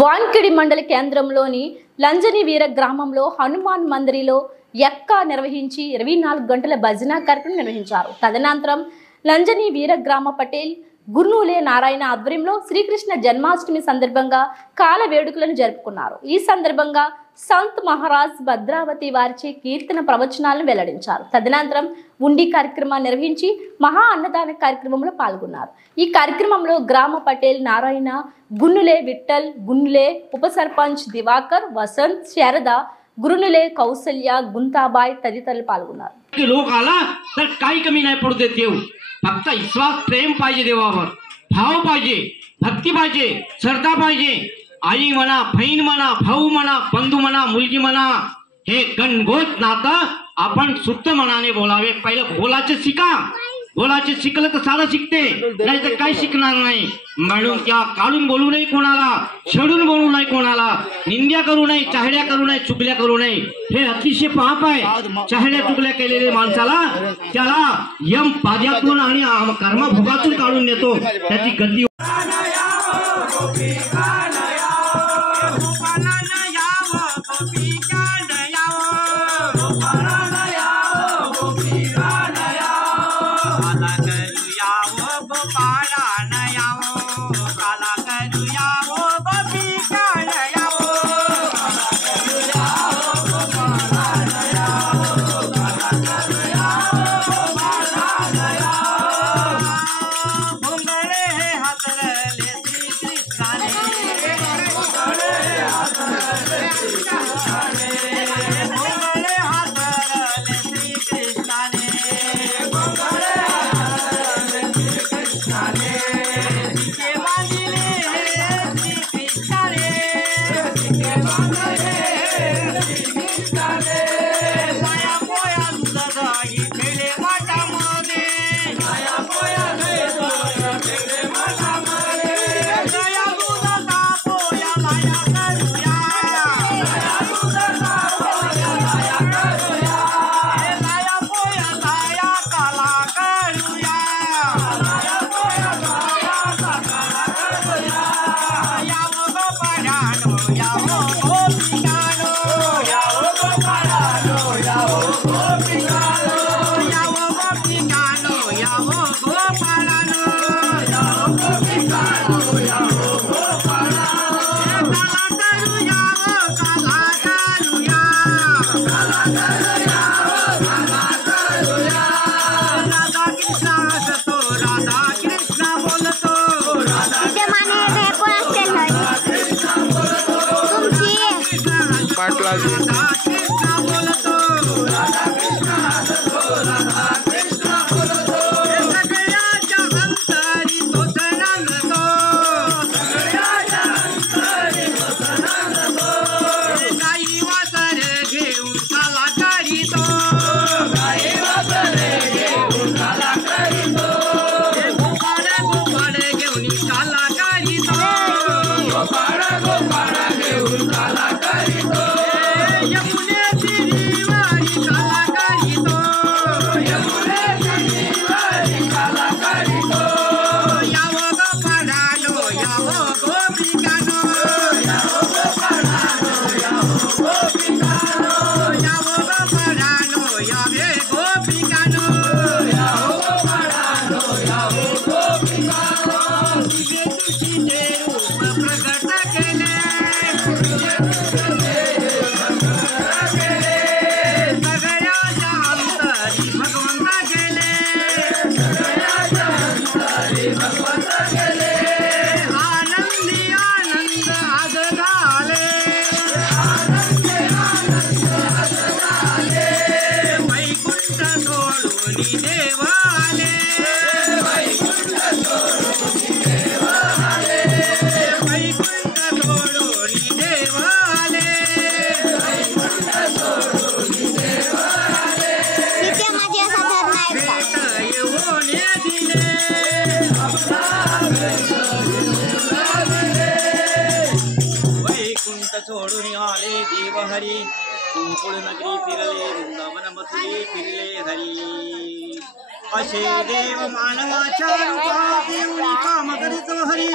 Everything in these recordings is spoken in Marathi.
వాన్కిడి మండల కేంద్రంలోని లంజని వీర గ్రామంలో హనుమాన్ మందిరిలో యక్క నిర్వహించి 24 గంటల భజన కార్యక్రమం నిర్వహించారు. తదనంతరం లంజని వీర గ్రామ పటేల్ గుర్నూలే నారాయణ ఆధ్వర్యంలో శ్రీకృష్ణ జన్మాష్టమి సందర్భంగా కాల వేడుకలను జరుపుకున్నారు. ఈ సందర్భంగా సంత్ మహారాజ్ భద్రావతి వారిచే కీర్తన ప్రవచనాలను వెల్లడించారు. తదనంతరం ఉండి కార్యక్రమాన్ని నిర్వహించి మహా అన్నదాన కార్యక్రమంలో పాల్గొన్నారు. ఈ కార్యక్రమంలో గ్రామ పటేల్ నారాయణ, గున్నులే విఠల్, గున్నులే ఉప సర్పంచ్ దివాకర్, వసంత్, శారద, गुरुनुले कौशल्या, गुंताबाई तदितरुలు पाल्गొన్నారు. लोक आला तर काही कमी नाही पडू देत देव. फक्त विश्वास, प्रेम पाहिजे, देवावर भाव पाहिजे, भक्ती पाहिजे, श्रद्धा पाहिजे. आई म्हणा, बहीण म्हणा, भाऊ म्हणा, बंधू म्हणा, मुलगी म्हणा, हे गणगोत नातं आपण शुद्ध मनाने बोलावे. पहिलं बोलाचे शिका. बोलाचे शिकलं तर साधं शिकते, नाही तर काही शिकणार नाही. म्हणून त्या काढून बोलू नये कोणाला, छेडून बोलू नये कोणाला, निंद्या करू नये, चाहड्या करू नये, चुगल्या करू नये. हे अतिशय पाप आहे. चाहड्या चुगल्या केलेल्या माणसाला त्याला यम पाद्यातून आणि कर्मभोगातून काढून नेतो. त्याची गती छोड़ून आले देव हरी, गोकुळ नगरी फिरले, वृंदावन मथुरी फिरले हरी. असे देव मानवाच्या रूपात येऊन काम करीतो हरी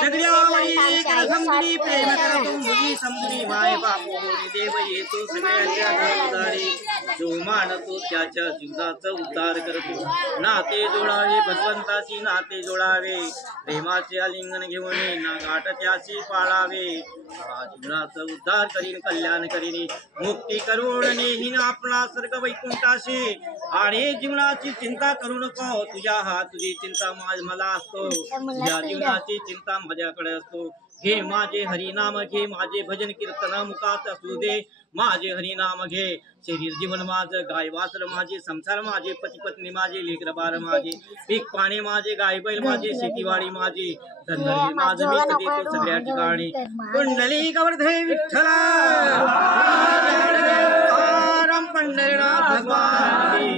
सगळ्या वळी समजुनी प्रेम करतो मुली समजुनी माय बापू होरी देव येतो सगळ्यांच्या घरोदारी जो मानतो त्याच्या जीवनाचा उद्धार करतो नाते जोडावे भगवंताची नाते जोडावे प्रेमाचे आलिंगन घेऊन ना गाठ त्याची पाळावे जीवनाचा उद्धार करीन कल्याण करीन मुक्ती करून नेहीन आपला स्वर्ग वैकुंठाशी आणि जीवनाची चिंता करू नको तुझी चिंता मला असतो तुझ्या जीवनाची चिंता माझ्याकडे असतो घे माझे हरिनाम घे माझे भजन कीर्तन मुखात असू दे माझे हरिनाम घे शरीर जीवन माझं गाय वासर माझे संसार माझे पती पत्नी माझे लेकर बाळ माझे पीक पाणी माझे गाय बैल माझे शेतीवाडी माझी धनधरी माझं मी देतो सगळ्या ठिकाणी कुंडली गवर्धे विठ्ठला राम पंढरीनाथ भगवान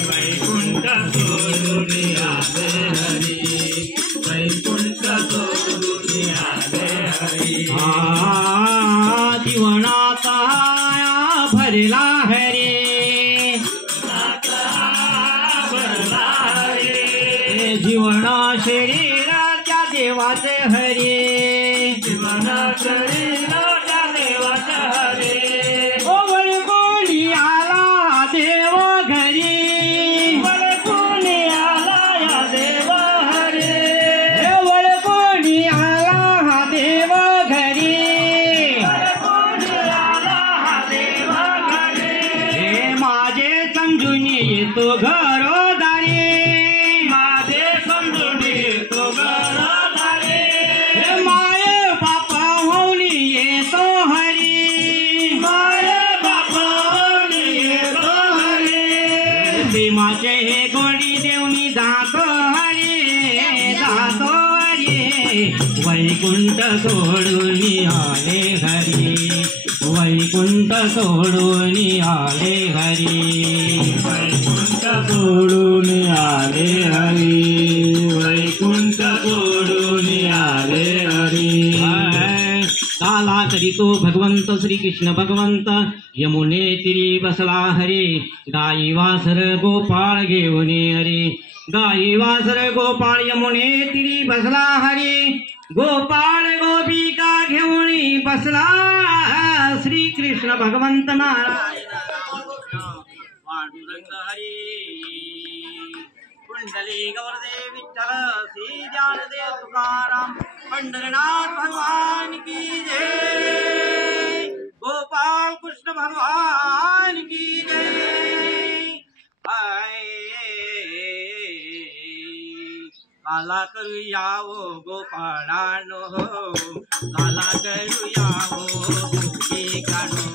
वैकुंठ सोडून आले हरी वैकुंठ सोडून आले हरी जीवनाचा भरला हरी जीवना शरीराच्या देवाचे हरी जीवना शरीराच्या देवाचे हरी तो घरोदारी माझे समजुनी तो घरोदारी माये बापा होली येतो हरी माये बापा होली येतो हरी भीमाचे हे गोडी देवनी जातो हरी वैकुंठ सोडून आले हरी वैकुंठ सोडून आले हरी वैकुंठ सोडून आले हरी वैकुंठ सोडून आले हरी काला तरी तो भगवंत श्री कृष्ण भगवंत यमुने तिरी बसला हरी गाई वासर गोपाळ घेऊन हरी गाई वासर गोपाळ यमुने तिरी बसला हरी गोपाळ गोपिका घेऊन बसला श्री कृष्ण भगवंत नारायण पांडुरंग हरी कुंडली गवर्धे विठ्ठल श्री ज्ञानदेव तुकाराम पंढरीनाथ भगवान की जय गोपाल कृष्ण भगवान की जय काला करूया ओ गोपाळानो काला करूया ओ गोपिकानो